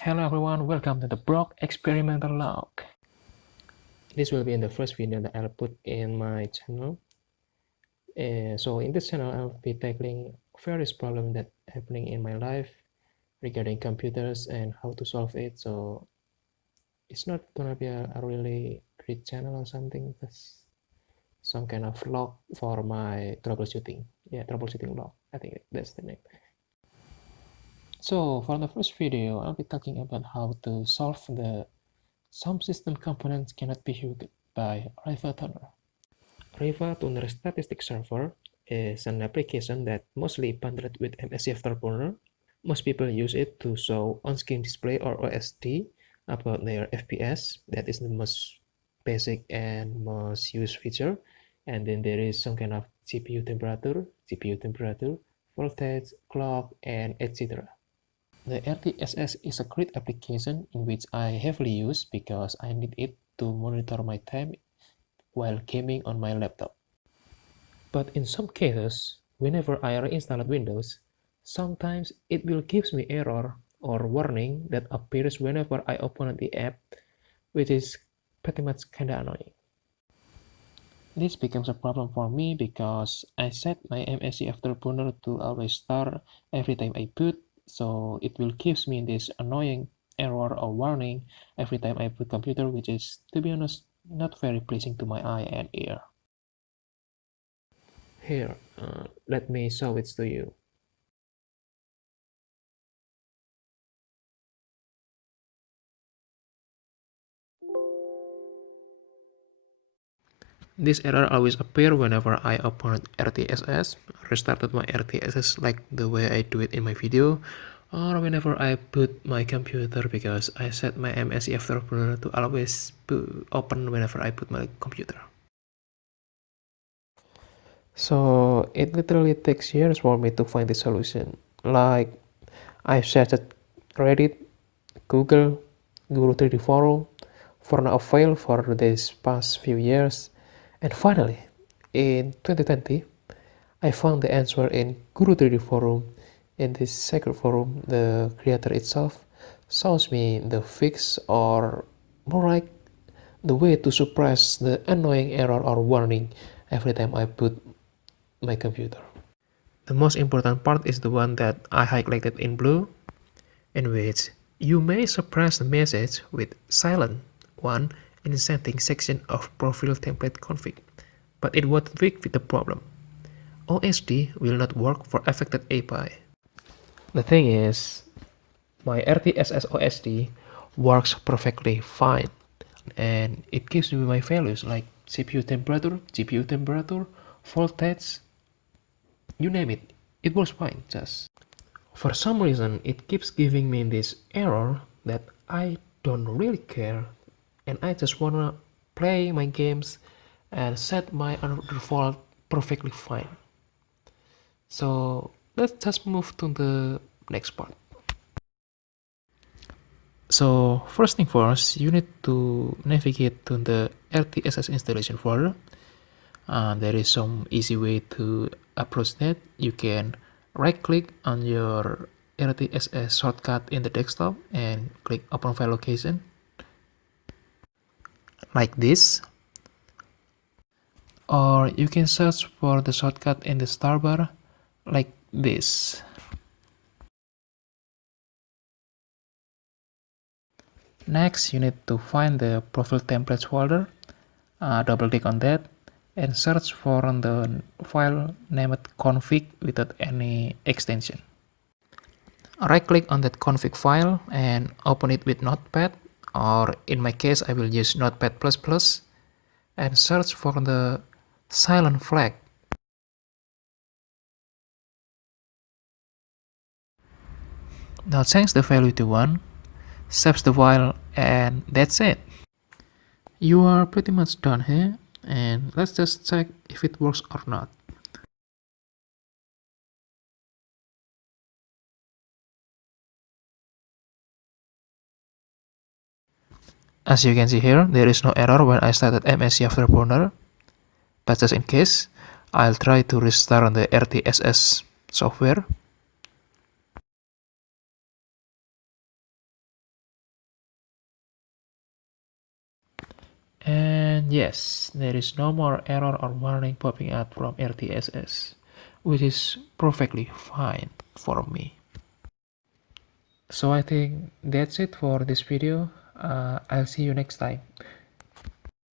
Hello everyone, welcome to the Brock Experimental Log. This will be in the first video that I'll put in my channel. So in this channel, I'll be tackling various problems that happening in my life regarding computers and how to solve it. So it's not gonna be a really great channel or something, just some kind of log for my troubleshooting. Yeah, troubleshooting log. I think that's the name. So for the first video, I'll be talking about how to solve some system components cannot be viewed by RivaTuner. RivaTuner Statistics Server is an application that mostly bundled with MSC Afterburner. Most people use it to show on-screen display or OSD about their FPS. That is the most basic and most used feature. And then there is some kind of CPU temperature, voltage, clock, and etc. The RTSS is a great application in which I heavily use because I need it to monitor my time while gaming on my laptop. But in some cases, whenever I reinstall Windows, sometimes it will give me error or warning that appears whenever I open the app, which is pretty much kinda annoying. This becomes a problem for me because I set my MSC Afterburner to always start every time I boot, so it will give me this annoying error or warning every time I boot computer, which is, to be honest, not very pleasing to my eye and ear. Here, let me show it to you. This error always appears whenever I open RTSS, restarted my RTSS like the way I do it in my video, or whenever I boot my computer because I set my MSC Afterburner to always open whenever I boot my computer. So it literally takes years for me to find the solution. Like I searched Reddit, Google, Guru 3D Forum, for no avail for these past few years, and finally, in 2020, I found the answer in Guru 3D Forum. In this secret forum, the creator itself shows me the fix, or more like the way to suppress the annoying error or warning every time I boot my computer. The most important part is the one that I highlighted in blue, in which you may suppress the message with silent one in the settings section of profile template config, but it won't fix the problem. OSD will not work for affected API. The thing is, my RTSS OSD works perfectly fine, and it gives me my values like CPU temperature, GPU temperature, voltage, you name it, it works fine. Just for some reason it keeps giving me this error that I don't really care, and I just wanna play my games and set my default perfectly fine. So let's just move to the next part. So first thing first, you need to navigate to the RTSS installation folder. There is some easy way to approach that. You can right click on your RTSS shortcut in the desktop and click open file location like this, or you can search for the shortcut in the start bar like this. Next, you need to find the profile templates folder, double click on that and search for the file named config without any extension. Right click on that config file and open it with Notepad, or in my case I will use Notepad++, and search for the silent flag. Now change the value to 1, save the file, and that's it. You are pretty much done here, and let's just check if it works or not. As you can see here, there is no error when I started MSC Afterburner, but just in case, I'll try to restart the RTSS software. And yes, there is no more error or warning popping out from RTSS, which is perfectly fine for me. So I think that's it for this video. I'll see you next time.